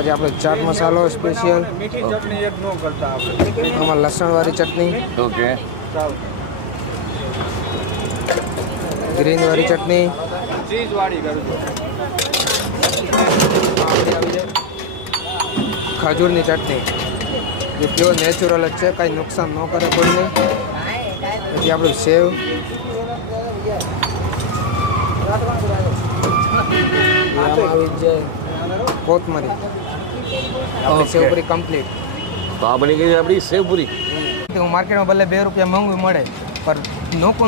પછી આપણે ચાટ મસાલો સ્પેશિયલ, મીઠી ચટણી એક નો કરતા આપણે. આમાં લસણવાળી ચટણી, ઓકે, ગ્રીનવાળી ચટણી, ચીઝ વાળી કરજો. આવી જાય ખજૂરની ચટણી, જે પ્યોર નેચરલ જ છે, કાંઈ નુકસાન ન કરે કોઈને. પછી આપણું સેવ, આમાં આવી જાય કોથમરી. આપણી સેવપુરી કમ્પ્લીટ. તો આ બની ગઈ આપણી સેવપુરી. હું માર્કેટમાં ભલે 2 રૂપિયા મોંઘું મળે, પણ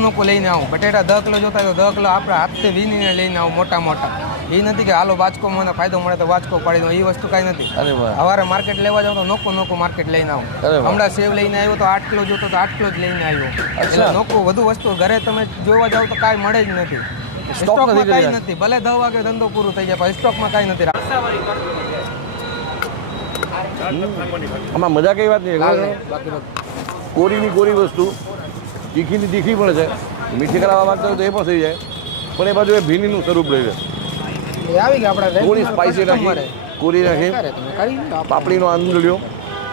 નોકો લઈને આવું. બટેટા 10 કિલો જોતા તો 10 કિલો આપણે હાથથી વીણીને લઈને આવું મોટા મોટા. એ નથી કે હાલો વાચકો મને ફાયદો મળે તો વાચકો પાડી દઉં, એ વસ્તુ કાંઈ નથી. અરે વાહ, સવારે માર્કેટ લેવા જાવ તો નોકો માર્કેટ લઈને આવું. અરે વાહ. હમણાં સેવ લઈને આવ્યો તો 8 કિલો જોતો તો 8 કિલો જ લઈને આવ્યો. એટલે નોકો વધુ વસ્તુ ઘરે તમે જોવા જાવ તો કાંઈ મળે જ નથી. સ્ટોકમાં કાંઈ નથી. ભલે 10 વાગે ધંધો પૂરો થઈ જાય પણ સ્ટોકમાં કાંઈ નથી. આમાં મજા કઈ વાત નહીં. બાકી કોરીની કોરી વસ્તુ, તીખીની તીખી પણ છે. મીઠી કરાવવા માંગતા હોય તો એ પણ થઈ જાય, પણ એ બાજુ એ ભીનીનું સ્વરૂપ રહે છે. એ આવી ગયા આપણા થોડી સ્પાઇસી રાખી, કોરી રાખી, તમે કરી પાપડીનો આનંદ લ્યો,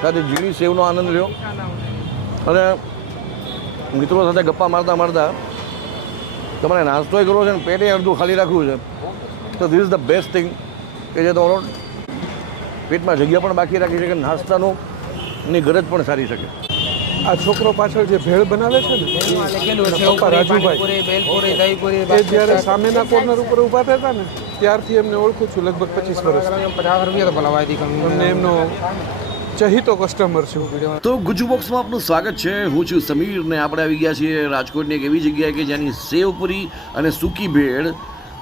સાથે ઝીણી સેવનો આનંદ લ્યો, અને મિત્રો સાથે ગપ્પા મારતા તમારે નાસ્તોય કરવો છે ને પેટે અડધું ખાલી રાખવું છે, તો this is the best thing કે જે તમારો પેટમાં જગ્યા પણ બાકી રાખી શકે, નાસ્તાનું ની ગરજ પણ સારી શકે. આ છોકરો પાછળ જે ભેળ બનાવે છે ને પપ્પા રાજુભાઈ, એ જ્યારે સામેના કોર્નર ઉપર ઊભા થતા ને ત્યારથી એમને ઓળખું છું, લગભગ 25 વર્ષ. 50 રૂપિયા તો ભલાવાય અમને એમનો ચહીતો કસ્ટમર છું. તો ગુજુ બોક્સમાં આપનું સ્વાગત છે. હું છું સમીર ને આપણે આવી ગયા છીએ રાજકોટની એક એવી જગ્યાએ કે જેની સેવપુરી અને સૂકી ભેળ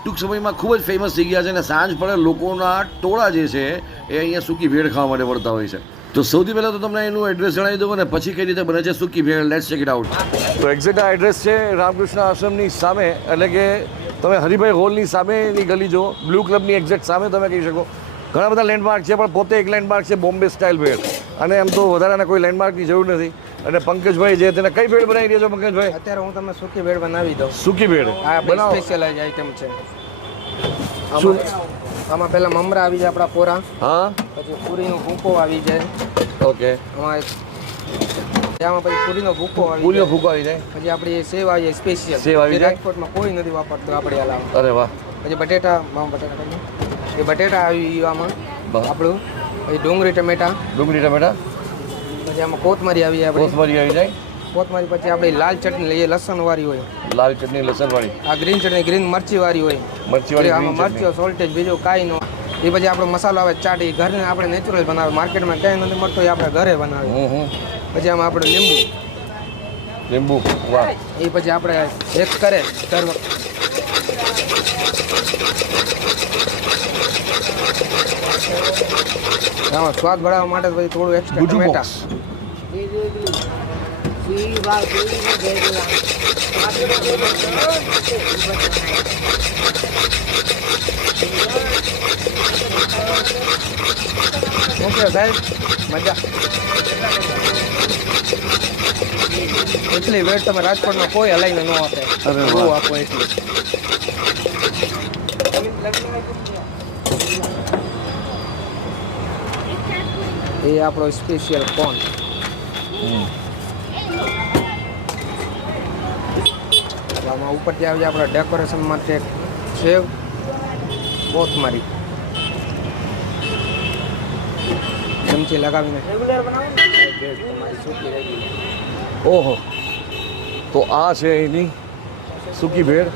ટૂંક સમયમાં ખૂબ જ ફેમસ થઈ ગયા છે, અને સાંજ પડે લોકોના ટોળા જે છે એ અહીંયા સૂકી ભેળ ખાવા માટે વળતા હોય છે. તો સૌથી પહેલાં તો તમને એનું એડ્રેસ જણાવી દઉં અને પછી કઈ રીતે બને છે સૂકી ભેળ. Let's check it out. તો એક્ઝેક્ટ આ એડ્રેસ છે રામકૃષ્ણ આશ્રમની સામે, એટલે કે તમે હરિભાઈ હોલની સામેની ગલી જો, બ્લુ ક્લબની એક્ઝેક્ટ સામે તમે કહી શકો. ઘણા બધા લેન્ડમાર્ક છે, પણ પોતે એક લેન્ડમાર્ક છે બોમ્બે સ્ટાઇલ ભેળ, અને એમ તો વધારાના કોઈ લેન્ડમાર્કની જરૂર નથી. અને પંકજભાઈ જે તેને કઈ ભેળ બનાવી રહ્યા છો પંકજભાઈ? અત્યારે હું તમને સૂકી ભેળ બનાવી દઉં. સૂકી ભેળ આ બનાવો. સ્પેશિયલ આઈટમ છે. શું? આમાં પહેલા મમરા આવી જાય આપણા કોરા, હા, પછી પૂરીનો ભૂકો આવી જાય, ઓકે. આમાં પછી પૂરીનો ભૂકો આવી પૂરીનો જાય, ભૂકો આવી જાય, પછી આપણી સેવ આવી જાય સ્પેશિયલ. સેવ આવી જાય. રાજકોટમાં કોઈ નથી વાપરતું આપણે અલાવ. અરે વાહ. પછી બટેટા એ બટેટા આવી આમાં આપણું, પછી ડુંગળી ટમેટા, ડુંગળી ટમેટા, પછી આમાં કોથમરી આવી જાય આપણી. કોથમરી આવી જાય, કોથમરી પછી આપણી લાલ ચટણી લઈએ લસણ વાળી હોય, લાલ ચટણી લસણ વાળી, આ ગ્રીન ચટણી ગ્રીન મરચી વાળી હોય, મરચી વાળી, આમાં મરચીઓ સોલ્ટેજ બીજું કાંઈ ન. એ પછી આપણો મસાલો આવે ચાટ, એ ઘરને આપણે નેચરલ બનાવે, માર્કેટમાં ક્યાંય નથી મળતો, એ આપણે ઘરે બનાવે. પછી આમાં આપણે લીંબુ, વાહ. એ પછી આપણે એક કરે આમાં સ્વાદ बढ़ાવવા માટે પછી થોડું એક્સ્ટ્રા ટમેટા. ઓકે સાહેબ, મજા. એટલી વેટ તમે રાજકોટમાં કોઈ હલાઈને ન આપે. બહુ આપો એટલી. એ આપણો સ્પેશિયલ કોન. આમાં ઉપરથી આવી જાય આપણે ડેકોરેશન માટે સેવ, કોથમરી ચમચી લગાવીને. ઓહો, તો આ છે એની સૂકી ભેળ.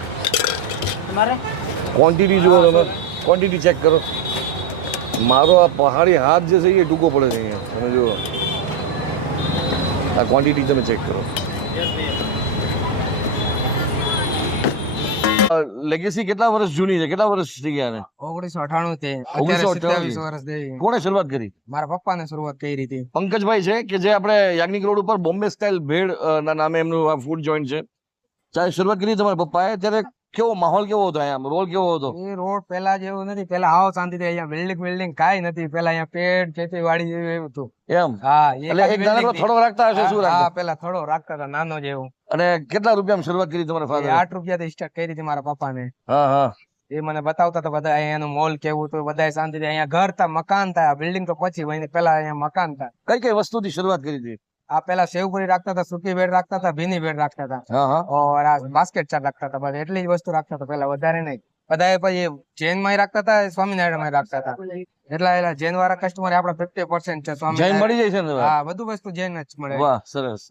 ક્વોન્ટિટી જુઓ તમે, ક્વોન્ટિટી ચેક કરો. મારો આ પહાડી હાથ જે છે એ ટૂંકો પડે છે અહીંયા, તમે જુઓ આ ક્વોન્ટિટી તમે ચેક કરો. લેગેસી કેટલા વર્ષ જૂની છે? કેટલા વર્ષ થઈ ગયા ને? 1998 થી 1928 વર્ષ થઈ. કોણે શરૂઆત કરી? મારા પપ્પાને શરૂઆત કરી હતી. પંકજભાઈ છે કે જે આપણે યાજ્ઞિક રોડ ઉપર બોમ્બે સ્ટાઇલ ભેળ ના નામે એમનું આ ફૂડ જોઈન્ટ છે. ચાલે શરૂઆત કરી તમારા પપ્પાએ, ત્યારે કેવો માહોલ કેવો હતો અહીંયા? રોડ કેવો હતો? એ રોડ પેલા જેવું નથી. પેલા આવો શાંતિથી અહીંયા બિલ્ડિંગ કાંઈ નથી. પેલા અહીંયા પેડ ખેતીવાડી જેવું એવું હતું. એમ? હા, એટલે એક નાનો થોડો રાખતા હશે? શું રાખતા? હા, પેલા થોડો રાખતા હતા, નાનો જેવું. અને કેટલા રૂપિયામાં શરૂઆત કરી તમારા ફાધર? 8 રૂપિયાથી સ્ટાર્ટ કરી હતી મારા પપ્પાને. હા હા. એ મને બતાવતા હતા બધા અહીંયાનું મોલ કેવું હતું, બધા શાંતિથી અહીંયા ઘર હતા, મકાન હતા, બિલ્ડિંગ તો પછી વહીને પેલા અહીંયા મકાન હતા. કઈ કઈ વસ્તુથી શરૂઆત કરી હતી? આ પેલા સેવપુરી રાખતા હતા, સૂકી ભેળ રાખતા હતા, ભીની ભેળ રાખતા હતા, હા હા. ઓર આ બાસ્કેટ ચાટ રાખતા હતા, બસ એટલી જ વસ્તુ રાખતા હતા પેલા, વધારે નહીં. બધા પછી જૈન માં રાખતા હતા, સ્વામિનારાયણ માં રાખતા હતા. એટલા જૈન વાળા કસ્ટમર આપડા 50% છે. જૈન સ્વામિનારાયણ મળી જાય છે ને? હા, બધું વસ્તુ જૈન જ મળે. વાહ સરસ.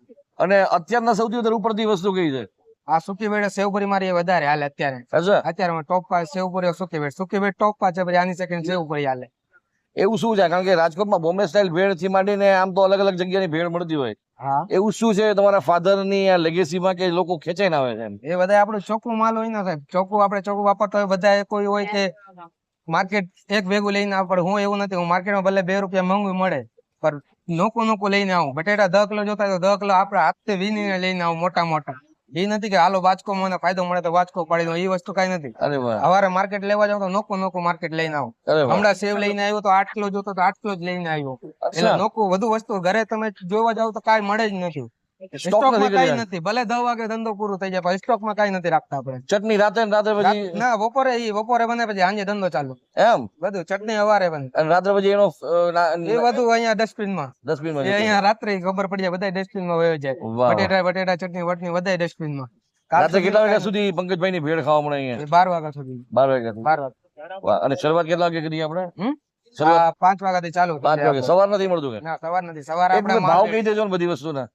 અને અત્યારના સૌથી વધારે ઉપરથી વસ્તુ કઈ છે? આ સૂકી ભેળ સેવપુરી મારી વધારે હાલે અત્યારે. અચ્છા, અત્યારે ટોપ 5 સેવપુરી, સૂકી ભેળ ટોપ 5 છે, પછી આની સેકન્ડ સેવપુરી હાલે. એવું શું છે? કારણ કે રાજકોટમાં બોમ્બે સ્ટાઇલ ભેળ થી માંડીને આમ તો અલગ અલગ જગ્યાની ભેળ મળતી હોય, હા, એવું શું છે તમારા ફાધર ની આ લેગેસીમાં કે લોકો ખેંચાઈને આવે છે એમ? એ બધા આપણું ચોખ્ખું માલ હોય ને સાહેબ, ચોખ્ખું આપણે ચોખ્ખું વાપરતા હોય. બધા કોઈ હોય કે માર્કેટ એક ભેગું લઈને આવ, પણ હું એવું નથી. હું માર્કેટમાં ભલે 2 રૂપિયા મોંઘું મળે, પણ નોકું લઈને આવું. બટેટા 10 કિલો જોતા હોય તો 10 કિલો આપણે હાથથી વીણીને લઈને આવું, મોટા મોટા. એ નથી કે હાલો બાચકો મને ફાયદો મળે તો બાચકો પાડી દઉં, એ વસ્તુ કઈ નથી. અરે વાહ, સવારે માર્કેટ લેવા જાવ તો નોકું માર્કેટ લઈને આવું. અરે વાહ. હમણાં સેવ લઈને આવ્યો તો 8 કિલો જોતો તો 8 કિલો જ લઈને આવ્યો. એટલે અચ્છા, નોકું વધુ વસ્તુ ઘરે તમે જોવા જાવ તો કાંઈ મળે જ નથી. સ્ટોક સ્ટોકમાં નથી કાંઈ કર્યા. નથી. ભલે 10 વાગે ધંધો પૂરો થઈ જાય, પણ સ્ટોકમાં કાંઈ નથી રાખતા આપણે. ચટણી રાતે ને રાતે પછી ના, બપોરે બને પછી સાંજે ધંધો ચાલુ. એમ? બધું ચટણી સવારે બને. અને રાત્રે પછી એનો એ બધું અહીંયા ડસ્ટબિન માં. ડસ્ટબિન માં એ અહીંયા રાત્રે ખબર પડી જાય, બધા ડસ્ટબિન માં વયો જાય. વાહ. બટેટા ચટણી વટણી બધા ડસ્ટબિન માં. રાત્રે કેટલા વાગ્યા સુધી પંકજભાઈ ની ભેળ ખાવા મળે અહીંયા? 12 વાગ્યા સુધી. 12 વાગ્યા સુધી. 12 વાગ્યા. વાહ. અને શરૂઆત કેટલા વાગે કરી આપણે? હમ? શરૂઆત 5 વાગ્યાથી ચાલુ થઈ 5 જાય વાગે. સવાર નથી મળતું કે? ના, સવાર નથી. સવારે એક આપણે મિનિટ ભાવ માલ- કહી દેજો ને બધી વસ્તુના.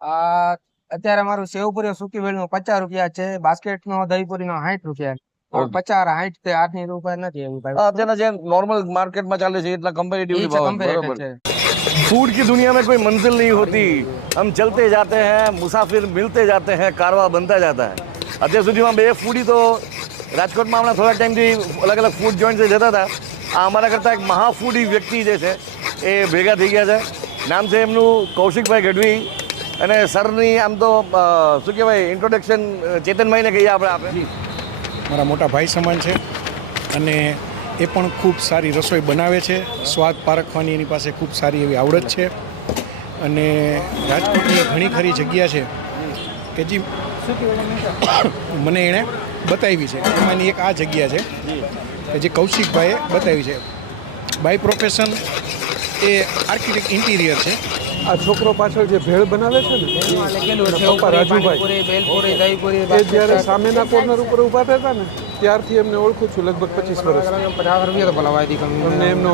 આ અત્યારે મારું સેવપુરી સૂકી ભેળ નું 50 રૂપિયા છે, બાસ્કેટ નો દહીપુરી નો 60 રૂપિયા. ઓકે. 50 60 તે 8 ની રૂપિયા નથી એવું ભાઈ. અત્યારના જે નોર્મલ માર્કેટમાં ચાલે છે એટલા કમ્પેરેટિવલી ભાવ Comparative બરોબર. છે. फूड की दुनिया में कोई मंजिल नहीं होती, हम चलते जाते हैं, मुसाफिर मिलते जाते हैं, कारवा बनता जाता है. અત્યાર સુધીમાં 2 ફૂડી તો રાજકોટમાં હમણાં થોડા ટાઈમથી અલગ અલગ ફૂડ જોઈન્ટ જતા હતા. આ અમારા કરતાં એક મહાફૂડી વ્યક્તિ જે છે એ ભેગા થઈ ગયા છે. નામ છે એમનું કૌશિકભાઈ ગઢવી. અને સરની આમ તો શું કહેવાય ઇન્ટ્રોડક્શન ચેતનભાઈને કહીએ આપણે. મારા મોટા ભાઈ સમાન છે અને એ પણ ખૂબ સારી રસોઈ બનાવે છે. સ્વાદ પારખવાની એની પાસે ખૂબ સારી એવી આવડત છે. અને રાજકોટની ઘણી ખરી જગ્યા છે કે જે મને એણે બતાવી છે. એમાંની એક આ જગ્યા છે કે જે કૌશિકભાઈએ બતાવી છે. બાય પ્રોફેશન એ આર્કિટેક્ટ ઇન્ટિરિયર છે. આ છોકરો પાછળ જે ભેળ બનાવે છે ને એના પપ્પા રાજુભાઈ, બેલપુરી, દહીપુરી, એ જ્યારે સામેના કોર્નર ઉપર ઊભા થતા ને ત્યારથી એમને ઓળખું છું, લગભગ 25 વર્ષ. 50 રૂપિયા તો ભલાવા હતી કમી. અને એમનો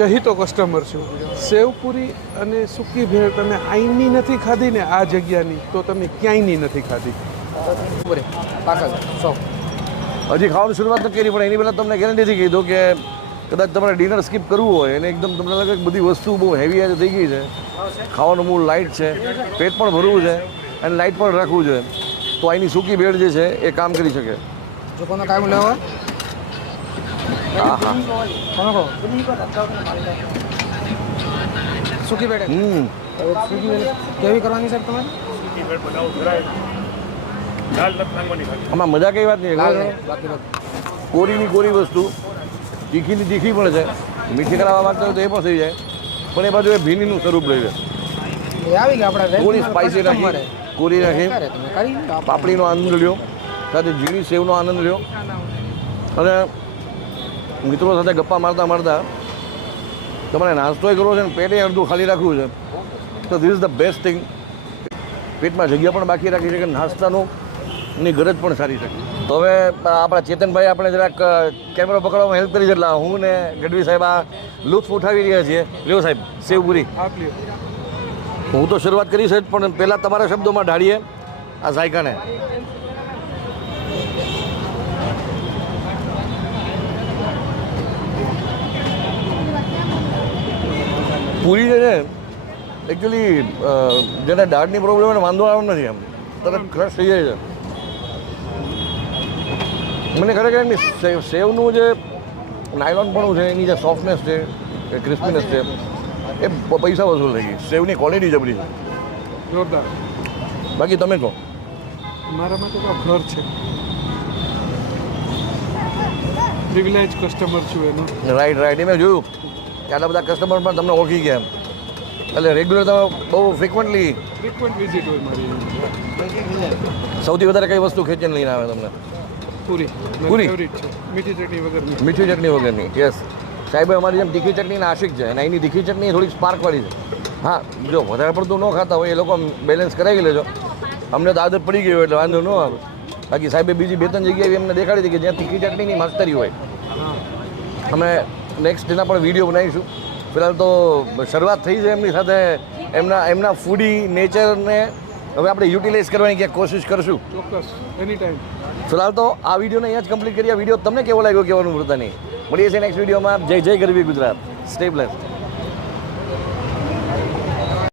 ચહીતો કસ્ટમર છું. સેવપુરી અને સૂકી ભેળ તમે અહીંની નથી ખાધી ને આ જગ્યાની, તો તમે ક્યાંયની નથી ખાધી. પૂરી, પાકલ, 100. હજી ખાવાની શરૂઆત નથી કરી, પણ એની પહેલાં તમને ગેરંટીથી કહી દો કે કદાચ તમારે ડિનર સ્કીપ કરવું હોય અને એકદમ તમને લાગે કે બધી વસ્તુ બહુ હેવી આજે થઈ ગઈ છે, ખાવાનું બહુ લાઇટ છે, પેટ પણ ભરવું છે અને લાઇટ પણ રાખવું છે, તો અહીંની સૂકી ભેળ જે છે એ કામ કરી શકે. જો કોનો કામ લેવા હા હા. કોનો કહો સૂકી ભેળ. સૂકી ભેળ કેવી કરવાની સર તમારે? આમાં મજા કઈ વાત નહીં, લાલ ખબર નહીં, છે? બાકી બધું. કોરીની કોરી વસ્તુ, તીખીની તીખી પણ છે, મીઠી કરાવવા માંગતા હોય તો એ પણ થઈ જાય, પણ એ બાજુ એ ભીનીનું સ્વરૂપ રહે છે. એ આવી ગયા આપણા થોડી સ્પાઇસી customer રાખી, કોરી રાખી, કરે તમે કરી લો. પાપડીનો આનંદ લ્યો, સાથે ઝીણી સેવનો આનંદ લ્યો, અને મિત્રો સાથે ગપ્પા મારતા મારતા તમારે નાસ્તોય કરવો છે ને પેટે અડધું ખાલી રાખવું છે, તો this is the best thing. પેટમાં જગ્યા પણ બાકી રાખી શકે, નાસ્તાનું ની ગરજ પણ સારી શકે. તો હવે આપણા ચેતનભાઈ આપણે જરાક કેમેરો પકડવામાં હેલ્પ કરી છે, એટલે હું ને ગઢવી સાહેબ આ લુત્ફ ઉઠાવી રહ્યા છીએ. લ્યો સાહેબ સેવપુરી. આપ લ્યો. હું તો શરૂઆત કરી છે જ, પણ પહેલાં તમારા શબ્દોમાં ઢાળીએ આ ઝાયકાને. પૂરી જે છે એકચ્યુઅલી જેને દાળની પ્રોબ્લેમ હોય ને વાંધો આવતો નથી, એમ તરત ક્રશ થઈ જાય છે. મને ખરેખર એમની સેવનું જે નાયલોનપણું છે, એની જે સોફ્ટનેસ છે, એ ક્રિસ્પીનેસ છે, એ પૈસા વસૂલ થઈ ગઈ. સેવની ક્વોલિટી જબરી છે. જોરદાર. બાકી તમે કહો. મારા માટે તો ઘર છે. પ્રિવિલેજ કસ્ટમર છું એનો. Right right. એ મેં જોયું કે આટલા બધા કસ્ટમર પણ તમને ઓળખી ગયા એમ, એટલે રેગ્યુલર તમે બહુ ફ્રિકવન્ટલી. ફ્રિકવન્ટ વિઝિટ હોય મારી. સૌથી વધારે કઈ વસ્તુ ખેંચીને લઈને આવે તમને? પૂરી પૂરી? ફેવરિટ છે મીઠી ચટણી વગરની. મીઠી ચટણી વગરની. યસ સાહેબે અમારી જેમ તીખી ચટણીના આશિક છે અને અહીંની તીખી ચટણી થોડીક સ્પાર્કવાળી છે. હા જો વધારે પડતું ન ખાતા હોય એ લોકો બેલેન્સ કરાવી લેજો. અમને તો આદત પડી ગઈ હોય એટલે વાંધો ન આવે. બાકી સાહેબે બીજી 2-3 જગ્યાએ એમને દેખાડી હતી કે જ્યાં તીખી ચટણીની માસ્તરી હોય. અમે નેક્સ્ટ એના પર વિડીયો બનાવીશું. ફિલહાલ તો શરૂઆત થઈ છે એમની સાથે. એમના ફૂડી નેચરને હવે આપણે યુટિલાઇઝ કરવાની ક્યાંક કોશિશ કરશું. ચોક્કસ એની ટાઈમ. ફિલહાલ તો આ વિડીયોને અહીંયા જ કમ્પ્લીટ કરીએ. આ વિડીયો તમને કેવો લાગ્યો કહેવાનું ભૂલતા નહીં. મળીએ છીએ નેક્સ્ટ વિડીયોમાં. જય જય ગરવી ગુજરાત. Stay blessed.